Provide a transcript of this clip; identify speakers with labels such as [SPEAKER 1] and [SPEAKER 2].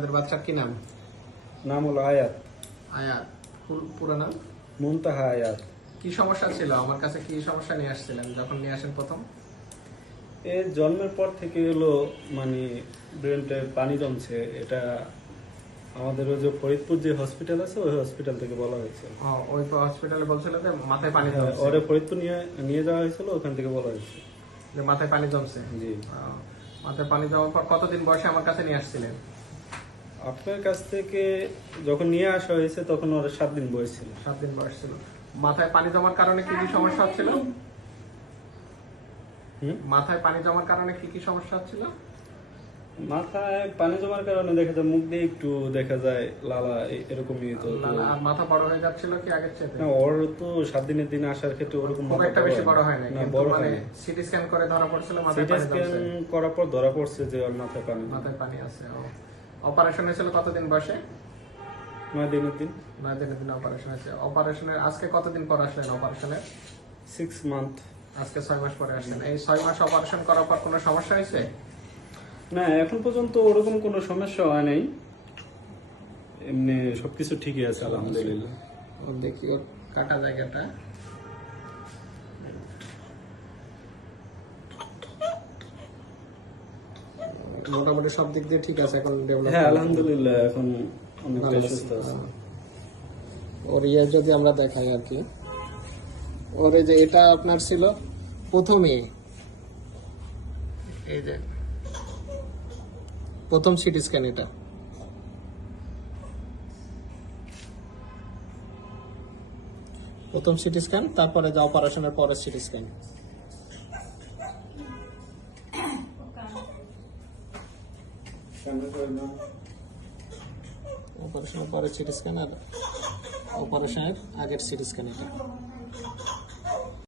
[SPEAKER 1] আপনাদের বাচ্চার কি নাম?
[SPEAKER 2] নাম হলো আয়াত।
[SPEAKER 1] আয়াত। পুর- পুরো নাম?
[SPEAKER 2] মুনতাহা আয়াত।
[SPEAKER 1] কি সমস্যা ছিল? আমার কাছে কি সমস্যা নিয়ে আসছিলেন যখন নিয়ে আসেন প্রথম?
[SPEAKER 2] এর জন্মের পর থেকে হলো মানে ব্রেনটে পানি জমছে। এটা আমাদের ওই যে ফরিদপুর যে হসপিটাল আছে ওই হসপিটাল থেকে বলা হয়েছে।
[SPEAKER 1] ওই হসপিটালে বলছিল যে মাথায় পানি
[SPEAKER 2] হ্যাঁ,
[SPEAKER 1] জমছে।
[SPEAKER 2] ওরে ফরিদপুর নিয়ে নিয়ে যাওয়া হয়েছিল ওখান থেকে বলা হয়েছে।
[SPEAKER 1] যে মাথায় পানি জমছে।
[SPEAKER 2] জি।
[SPEAKER 1] মাথায় পানি জমার পর কতদিন বয়সে আমার কাছে নিয়ে আসছিলেন?
[SPEAKER 2] আপনার কাছ থেকে যখন নিয়ে আসা হয়েছে তখন ওর সাত দিন বয়স ছিল।
[SPEAKER 1] সাত দিন বয়স ছিল। মাথায় পানি জমার কারণে কি কি সমস্যা হচ্ছিল? মাথায় পানি জমার কারণে কি কি সমস্যা হচ্ছিল?
[SPEAKER 2] মাথায় পানি জমার কারণে দেখা যায় মুখ দিয়ে একটু দেখা যায় লালা এরকমই তো।
[SPEAKER 1] আর মাথা বড় হয়ে যাচ্ছিল কি আগের চেয়ে?
[SPEAKER 2] না ওর তো সাত দিনের দিন আসার ক্ষেত্রে ওরকম
[SPEAKER 1] খুব একটা বেশি বড় হয় না
[SPEAKER 2] বড়
[SPEAKER 1] মানে সিটি স্ক্যান করে ধরা পড়ছিল মাথায়
[SPEAKER 2] সিটি স্ক্যান করার পর ধরা পড়ছে যে ওর মাথায় পানি।
[SPEAKER 1] মাথায় পানি আছে অপারেশন হয়েছিল কতদিন বয়সে?
[SPEAKER 2] নয় দিনের দিন
[SPEAKER 1] নয় দিনের দিন অপারেশন হয়েছে অপারেশনের আজকে কতদিন পর আসলেন অপারেশনের
[SPEAKER 2] সিক্স মান্থ
[SPEAKER 1] আজকে ছয় মাস পরে আসলেন। এই ছয় মাস অপারেশন করার পর কোনো সমস্যা হয়েছে?
[SPEAKER 2] না এখন পর্যন্ত ওরকম কোনো সমস্যা হয় নাই। এমনি সবকিছু ঠিকই আছে আলহামদুলিল্লাহ।
[SPEAKER 1] দেখি ওর কাটা জায়গাটা। মোটামুটি সব দিক দিয়ে ঠিক আছে এখন ডেভেলপ
[SPEAKER 2] হ্যাঁ আলহামদুলিল্লাহ এখন অনেকটা
[SPEAKER 1] ভালো
[SPEAKER 2] সুস্থ আছে
[SPEAKER 1] আছে। ওর ইয়ে যদি আমরা দেখাই আর কি। ওর এই যে এটা আপনার ছিল প্রথমে। এই যে প্রথম সিটি স্ক্যান এটা। প্রথম সিটি স্ক্যান তারপরে যা অপারেশনের পরে সিটি স্ক্যান। অপারেশনের পরে সিটি স্ক্যান আর অপারেশনের আগের সিটি স্ক্যান এটা